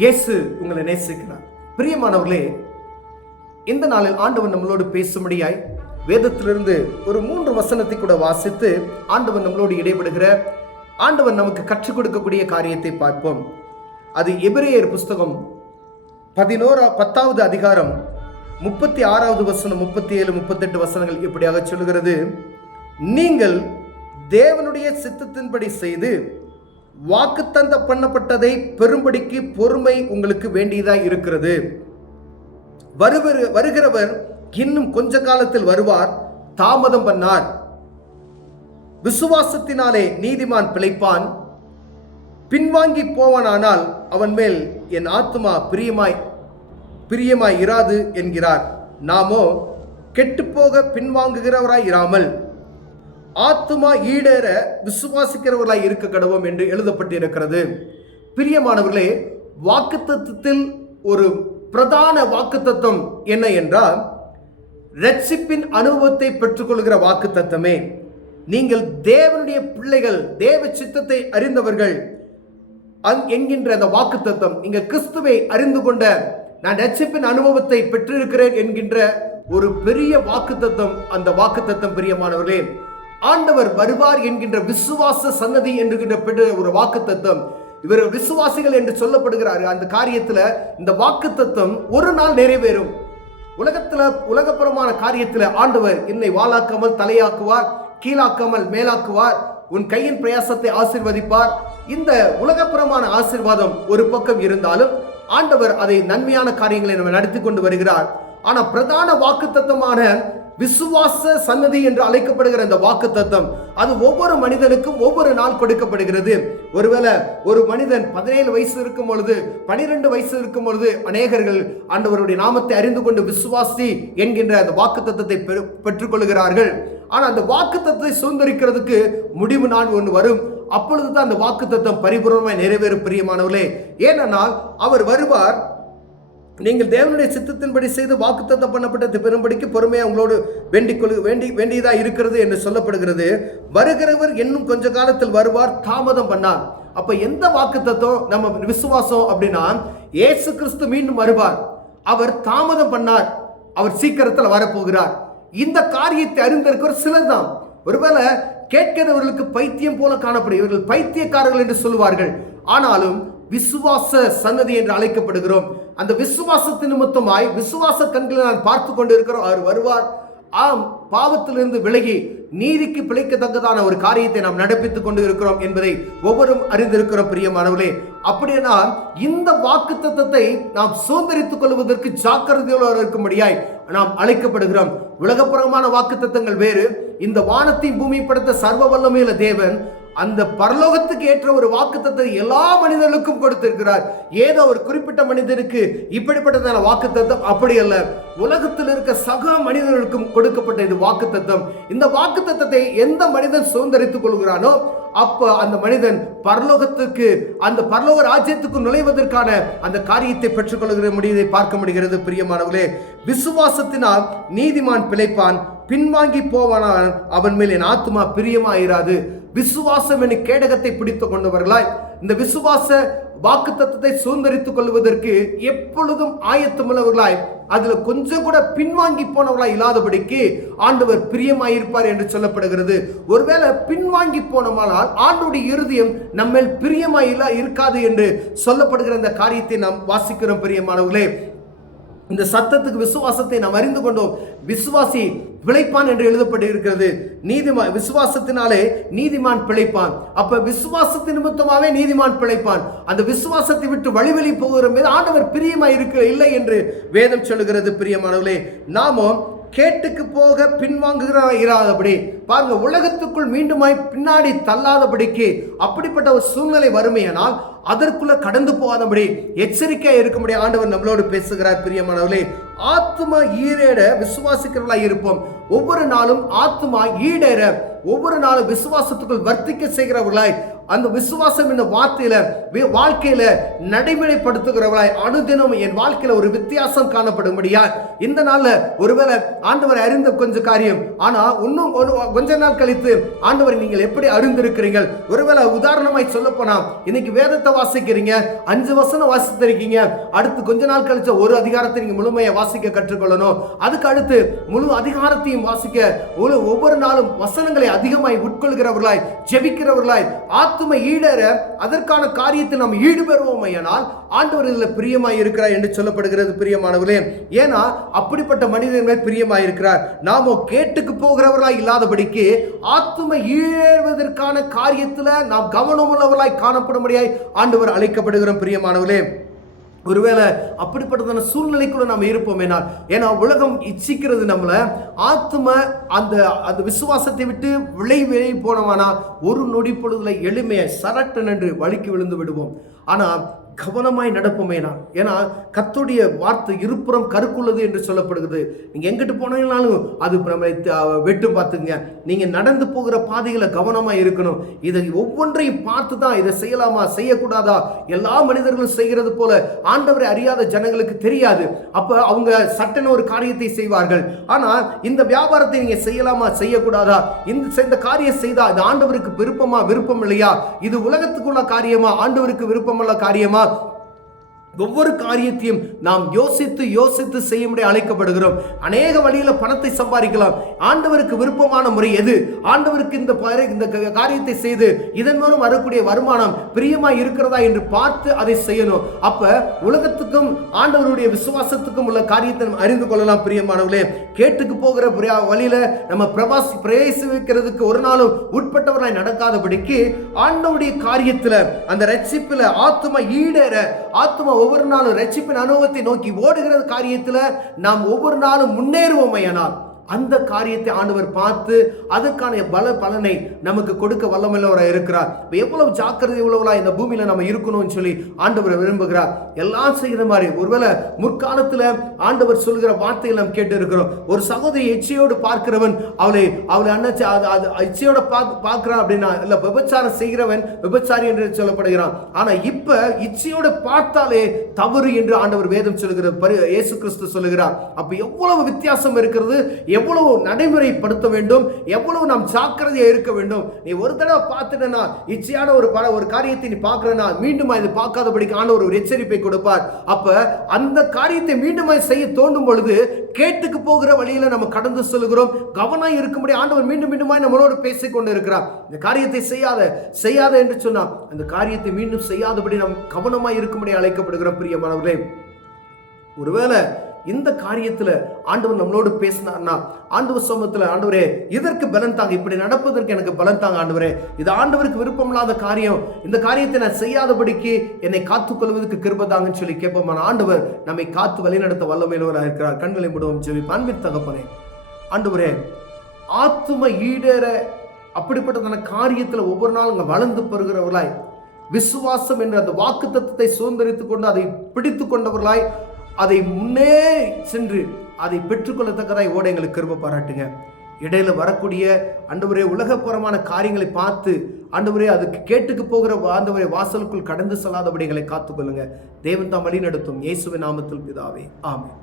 இயேசு உங்களை நேசிக்கிறார். பிரியமானவர்களே, இந்த நாளில் ஆண்டவர் நம்மளோடு பேசும்படியாய் வேதத்திலிருந்து ஒரு 3 வசனத்தை கூட வாசித்து ஆண்டவர் நம்மளோடு இடைபடுகிற ஆண்டவர் நமக்கு கற்றுக் கொடுக்கக்கூடிய காரியத்தை பார்ப்போம். அது எபிரேயர் புஸ்தகம் 10வது அதிகாரம் 36வது வசனம், 37, 38 வசனங்கள் இப்படியாக சொல்கிறது: நீங்கள் தேவனுடைய சித்தத்தின்படி செய்து வாக்குத்தந்த பண்ணப்பட்டதை பெரும்படிக்கு பொறுமை உங்களுக்கு வேண்டியதாய் இருக்கிறது. வருகிறவர் இன்னும் கொஞ்ச காலத்தில் வருவார், தாமதம் பண்ணார். விசுவாசத்தினாலே நீதிமான் பிழைப்பான். பின்வாங்கி போவானானால் அவன் மேல் என் ஆத்துமா பிரியமாய் இராது என்கிறார். நாமோ கெட்டுப்போக பின்வாங்குகிறவராய் இராமல் ஆத்துமா ஈடேற விசுவாசிக்கிறவர்களாய் இருக்க கடவோம் என்று எழுதப்பட்டு இருக்கிறது. பிரியமானவர்களே, வாக்குத்தத்தத்தில் ஒரு பிரதான வாக்குத்தத்தம் என்ன என்றால், இரட்சிப்பின் அனுபவத்தை பெற்றுக்கொள்கிற வாக்குத்தத்தமே. நீங்கள் தேவனுடைய பிள்ளைகள், தேவ சித்தத்தை அறிந்தவர்கள் என்கின்ற அந்த வாக்குத்தத்தம், இங்க கிறிஸ்துவை அறிந்து கொண்ட நான் இரட்சிப்பின் அனுபவத்தை பெற்றிருக்கிறேன் என்கின்ற ஒரு பெரிய வாக்குத்தத்தம். அந்த வாக்குத்தத்தம் பிரியமானவர்களே, ஆண்டவர் வருவார் என்கின்ற விசுவாச சன்னதி என்கின்ற ஒரு வாக்குத்தத்தம். இவர் விசுவாசிகள் என்று சொல்லப்படுகிறார்கள். அந்த காரியத்துல இந்த வாக்குத்தத்தம் ஒரு நாள் நிறைவேறும். உலகப்புறமான காரியத்துல ஆண்டவர் என்னை வாளாக்காமல் தலையாக்குவார், கீழாக்காமல் மேலாக்குவார், உன் கையின் பிரயாசத்தை ஆசீர்வதிப்பார். இந்த உலகப்புறமான ஆசீர்வாதம் ஒரு பக்கம் இருந்தாலும் ஆண்டவர் அதை நன்மையான காரியங்களை நம்ம நடத்தி கொண்டு வருகிறார். ஆனா பிரதான வாக்குத்தத்தமான விசுவாச சன்னதி என்று அழைக்கப்படுகிற இந்த வாக்குத்தத்தம், அது ஒவ்வொரு மனிதனுக்கும் ஒவ்வொரு நாள் கொடுக்கப்படுகிறது. ஒருவேளை ஒரு மனிதன் 17 வயசு இருக்கும் பொழுது, 12 வயசு இருக்கும் பொழுது அநேகர்கள் ஆண்டவருடைய நாமத்தை அறிந்து கொண்டு விசுவாசி என்கின்ற அந்த வாக்குத்தத்தத்தை பெற்றுக்கொள்கிறார்கள். ஆனா அந்த வாக்குத்தத்தத்தை சுதந்திரிக்கிறதுக்கு முடிவு நாள் ஒன்று வரும். அப்பொழுதுதான் அந்த வாக்குத்தத்தம் பரிபூர்ணமாய் நிறைவேறும். பிரியமானவர்களே, ஏனென்றால் அவர் வருவார். நீங்கள் தேவனுடைய சித்தத்தின்படி செய்து வாக்குத்தத்தம் பண்ணப்பட்ட பெரும்படிக்கு பொறுமையாக உங்களோடு வேண்டியதா இருக்கிறது என்று சொல்லப்படுகிறது. வருகிறவர் இன்னும் கொஞ்ச காலத்தில் வருவார், தாமதம் பண்ணார். அப்ப எந்த வாக்குத்தத்தம் நம்ம விசுவாசம் அப்படின்னா, இயேசு கிறிஸ்து மீண்டும் வருவார். அவர் தாமதம் பண்ணார், அவர் சீக்கிரத்தில் வரப்போகிறார். இந்த காரியத்தை அறிந்திருக்கிற சிலர் தான். ஒருவேளை கேட்கிறவர்களுக்கு பைத்தியம் போல காணப்படும், இவர்கள் பைத்தியக்காரர்கள் என்று சொல்லுவார்கள். ஆனாலும் விசுவாச சன்னதி என்று அழைக்கப்படுகிறோம். அந்த விசுவாசத்தின் நிமித்தமாய் விசுவாச கண்களை நான் பார்த்து கொண்டு இருக்கிறோம். அவர் வருவார். ஆம், பாவத்திலிருந்து விலகி நீதிக்கு பிழைக்கத்தக்கதான ஒரு காரியத்தை நாம் நடப்பித்துக் கொண்டு இருக்கிறோம் என்பதை ஒவ்வொரும் அறிந்திருக்கிறோம். பிரியமானவர்களே, அப்படின்னா இந்த வாக்குத்தத்தத்தை நாம் சுதந்திரித்துக் கொள்வதற்கு ஜாக்கிரதையோடு இருக்கும்படியாய் நாம் அழைக்கப்படுகிறோம். உலகப்புறமான வாக்குத்தத்தங்கள் வேறு. இந்த வானத்தை பூமி படைத்த சர்வ வல்லமையுள்ள தேவன் அந்த பரலோகத்துக்கு ஏற்ற ஒரு வாக்குத்தத்தை எல்லா மனிதர்களுக்கும் கொடுத்திருக்கிறார். ஏதோ ஒரு குறிப்பிட்ட மனிதனுக்கு இப்படிப்பட்டதான வாக்குத்தத்தம் அப்படி அல்ல. உலகத்தில் இருக்க சக மனிதர்களுக்கும் கொடுக்கப்பட்ட இந்த வாக்குத்தத்தம். இந்த வாக்குத்தத்தத்தை எந்த மனிதன் சுதந்திரித்துக் கொள்கிறானோ அப்ப அந்த மனிதன் பரலோகத்துக்கு, அந்த பரலோக ராஜ்யத்துக்கு நுழைவதற்கான அந்த காரியத்தை பெற்றுக்கொள்கிற முடிவை பார்க்க முடிகிறது. பிரியமானவர்களே, விசுவாசத்தினால் நீதிமான் பிழைப்பான். பின்வாங்கி போவானால் அவன் மேல் என் ஆத்துமா பிரியமாயிராது. விசுவாசம் என கேடகத்தை பிடித்துக் கொண்டவர்களாய் இந்த விசுவாச வாக்குத்தத்தத்தை சுதந்திரித்துக் கொள்வதற்கு எப்பொழுதும் ஆயத்தமுள்ளவர்களாய், அதுல கொஞ்சம் கூட பின்வாங்கி போனவர்களாய் இல்லாதபடிக்கு ஆண்டவர் பிரியமாயிருப்பார் என்று சொல்லப்படுகிறது. ஒருவேளை பின்வாங்கி போனோமானால் ஆண்டவருடைய இருதயம் நம்மேல் பிரியமாய் இருக்காது என்று சொல்லப்படுகிற இந்த காரியத்தை நாம் வாசிக்கிறோம். பிரியமானவர்களே, இந்த சத்தத்துக்கு விசுவாசத்தை நாம் அறிந்து கொண்டோம். விசுவாசி பிழைப்பான் என்று எழுதப்பட்டு இருக்கிறது. விசுவாசத்தினாலே நீதிமான் பிழைப்பான். அப்ப விசுவாசத்தின் நிமித்தமாவே நீதிமான் பிழைப்பான். அந்த விசுவாசத்தை விட்டு வழிவழி போகிற மீது ஆண்டவர் பிரியமாய் இல்லை என்று வேதம் சொல்லுகிறது. பிரியமானவர்களே, நாமும் கேட்டுக்கு போக பின்வாங்குகிறாதபடி பாருங்க, உலகத்துக்குள் மீண்டுமாய் பின்னாடி தள்ளாதபடிக்கு அப்படிப்பட்ட ஒரு சூழ்நிலை வறுமையானால் அதற்குள்ள கடந்து போகாதபடி எச்சரிக்கையா இருக்கும்படி ஆண்டவர் நம்மளோடு பேசுகிறார். பிரியமானவர்களே, ஆத்துமா ஈடேற விசுவாசிக்கிறவர்களாய் இருப்போம். ஒவ்வொரு நாளும் ஆத்துமா ஈடேற, ஒவ்வொரு நாளும் விசுவாசத்துக்குள் வர்த்திக்க செய்கிறவர்களாய் அந்த விசுவாசம் என்ற வார்த்தையில வாழ்க்கையில நடைமுறைப்படுத்துகிறவர்களாய் அனுதினம் என் வாழ்க்கையில ஒரு வித்தியாசம் காணப்படும்படியா இந்த நாள்ல ஒருவேளை ஆண்டவரை அறிந்த கொஞ்சம் காரியம், ஆனா இன்னும் கொஞ்ச நாள் கழித்து ஆண்டவரை நீங்கள் எப்படி அறிந்திருக்கிறீர்கள்? ஒருவேளை உதாரணமாய் சொல்ல போனா, இன்னைக்கு வேதத்தை வாசிக்கிறீங்க, 5 வசனம் வாசித்திருக்கீங்க, அடுத்து கொஞ்ச நாள் கழிச்ச ஒரு அதிகாரத்தை நீங்க முழுமையை வாசிக்க கற்றுக்கொள்ளணும். அதுக்கு அடுத்து முழு அதிகாரத்தையும் வாசிக்க ஒவ்வொரு நாளும் வசனங்களை அதிகமாய் உட்கொள்கிறவர்களாய் ஜெபிக்கிறவர்களாய் ஆத்தும ஈடேற அதற்கான காரியத்தில் நாம் ஈடுபெறுவோம். ஆனால் ஆண்டவர் இதில் பிரியமாய் இருக்கிறார் என்று சொல்லப்படுகிறது பிரியமானவர்களே. ஏன்னா அப்படிப்பட்ட மனிதன் மேல் பிரியமாய் இருக்கிறார். நாமோ கேட்டுக்கு போகிறவர்களாய் இல்லாதபடிக்கு ஆத்தும ஈழேறுவதற்கான காரியத்தில் நாம் கவனமுள்ளவர்களாய் காணப்படும்படியாய் ஆண்டவர் அழைக்கப்படுகிறோம் பிரியமானவர்களே. ஒருவேளை அப்படிப்பட்டதான சூழ்நிலைக்குள்ள நாம் இருப்போம். ஏன்னா உலகம் இச்சிக்கிறது நம்மள ஆத்தும அந்த விசுவாசத்தை விட்டு விளை போனவானா ஒரு நொடி பொழுதுல எளிமையை சரட்டு நின்று வலிக்கு விழுந்து விடுவோம். ஆனா கவனமாய் நடப்போமேனா. ஏன்னா கர்த்தருடைய வார்த்தை இருபுறம் கருக்குள்ளது என்று சொல்லப்படுகிறது. நீங்க எங்கிட்டு போனாலும் அது நம்மளை வெட்டு பார்த்துங்க. நீங்க நடந்து போகிற பாதைகளை கவனமா இருக்கணும். இதை ஒவ்வொன்றையும் பார்த்து தான் இதை செய்யலாமா செய்யக்கூடாதா. எல்லா மனிதர்களும் செய்கிறது போல ஆண்டவரை அறியாத ஜனங்களுக்கு தெரியாது. அப்ப அவங்க சட்டன ஒரு காரியத்தை செய்வார்கள். ஆனா இந்த வியாபாரத்தை நீங்க செய்யலாமா செய்யக்கூடாதா, இந்த காரியம் செய்தா இது ஆண்டவருக்கு விருப்பம் இல்லையா, இது உலகத்துக்குள்ள காரியமா ஆண்டவருக்கு விருப்பமுள்ள காரியமா, ஒவ்வொரு காரியத்தையும் நாம் யோசித்து செய்யும்படி அழைக்கப்படுகிறோம். அநேக வழியில பணத்தை சம்பாதிக்கலாம். ஆண்டவருக்கு விருப்பமான முறை எது? ஆண்டவருக்கு இந்த காரியத்தை செய்து இதன் மூலம் வரக்கூடிய வருமானம் பிரியமாய் இருக்கிறதா என்று பார்த்து அதை செய்யணும். அப்ப உலகத்துக்கும் ஆண்டவருடைய விசுவாசத்துக்கும் உள்ள காரியத்தை நம்ம அறிந்து கொள்ளலாம் பிரியமானவர்களே. கேட்டுக்கு போகிற வழியில நம்ம பிரவேசிக்கிறதுக்கு ஒரு நாளும் உட்பட்டவராய் நடக்காதபடிக்கு ஆண்டவருடைய காரியத்துல அந்த ரட்சிப்புல ஆத்தும ஈடேற ஆத்தும ஒவ்வொரு நாளும் ரட்சிப்பின் அனுபவத்தை நோக்கி ஓடுகிற காரியத்துல நாம் ஒவ்வொரு நாளும் முன்னேறுவோமையானால் அந்த காரியத்தை ஆண்டவர் பார்த்து அதற்கான பலனை நமக்கு கொடுக்க வல்லமையுள்ளவராக இருக்கிறார். எவ்வளவு ஜாக்கிரதை உள்ளவர்களா இந்த பூமியில நம்ம இருக்கணும்னு சொல்லி ஆண்டவர் விரும்புகிறார். எல்லாம் செய்கிற மாதிரி ஒருவேளை முற்காலத்துல ஆண்டவர் சொல்கிற வார்த்தைகள் நாம் கேட்டு இருக்கிறோம். ஒரு சகோதரி எச்சையோடு பார்க்கிறவன் அவளை இச்சையோட பார்க்கிறான் அப்படின்னா இல்ல விபச்சாரம் செய்கிறவன் விபச்சாரி என்று சொல்லப்படுகிறான். ஆனா இப்ப இச்சையோடு பார்த்தாலே தவறு என்று ஆண்டவர் வேதம் சொல்லுகிறது, இயேசு கிறிஸ்து சொல்லுகிறார். அப்ப எவ்வளவு வித்தியாசம் இருக்கிறது, எவ்வளவு நடைமுறைப்படுத்த வேண்டும், எவ்வளவு நாம் ஜாக்கிரதையா இருக்க வேண்டும். நீ ஒரு தடவை பார்த்துட்டா இச்சையான ஒரு காரியத்தை நீ பார்க்கிறனா மீண்டும் இது பார்க்காதபடிக்கு ஆண்டவர் ஒரு எச்சரிப்பை கொடுப்பார். அப்ப அந்த காரியத்தை மீண்டும் செய்ய தோண்டும் பொழுது கேட்டுக்கு போகிற வழியில நம்ம கடந்து செல்கிறோம். கவனம் இருக்கும்படி ஆண்டவர் மீண்டும் நம்மளோடு பேசிக் கொண்டு இருக்கிறார். இந்த காரியத்தை செய்யாத என்று சொன்னா அந்த காரியத்தை மீண்டும் செய்யாதபடி நாம் கவனமாய் இருக்கும்படி அழைக்கப்படுகிறோம் பிரியமானவர்களே. ஒருவேளை இந்த காரியத்துல ஆண்டவர் நம்மளோடு பேசினார்னா ஆண்டவர் சமூகத்துல ஆண்டவரே இதற்கு பலன் தாங்க, இப்படி நடப்பதற்கு எனக்கு பலன் தாங்க ஆண்டவரே, இது ஆண்டவருக்கு விருப்பம் இல்லாத காரியம், இந்த காரியத்தை நான் செய்யாதபடிக்கு என்னை காத்துக்கொள்வதற்கு கிருபை தாங்கன்னு சொல்லி கேட்போம். ஆண்டவர் நம்மை காத்து வழிநடத்த வல்லமையுள்ளவராக இருக்கிறார். கண்களை மூடுவோம் சொல்லி அன்பின் தகப்பனே, ஆண்டவரே ஆத்தும ஈடேற அப்படிப்பட்டதான காரியத்துல ஒவ்வொரு நாளும் வளர்ந்து பெறுகிறவர்களாய் விசுவாசம் என்ற அந்த வாக்கு தத்துவத்தை சுதந்திரித்துக் கொண்டு அதை பிடித்து கொண்டவர்களாய் அதை முன்னே சென்று அதை பெற்றுக்கொள்ளத்தக்கதாய் ஓட எங்களுக்கு கிருபை பாராட்டுங்க. இடையில வரக்கூடிய ஆண்டவரே உலகப்புறமான காரியங்களை பார்த்து ஆண்டவரே அதுக்கு கேட்டுக்கு போகிற ஆண்டவரே வாசலுக்குள் கடந்து செல்லாதபடி எங்களை காத்துக்கொள்ளுங்க. தேவன் தாம் வழி நடத்தும். இயேசுவின் நாமத்தில் பிதாவே, ஆமென்.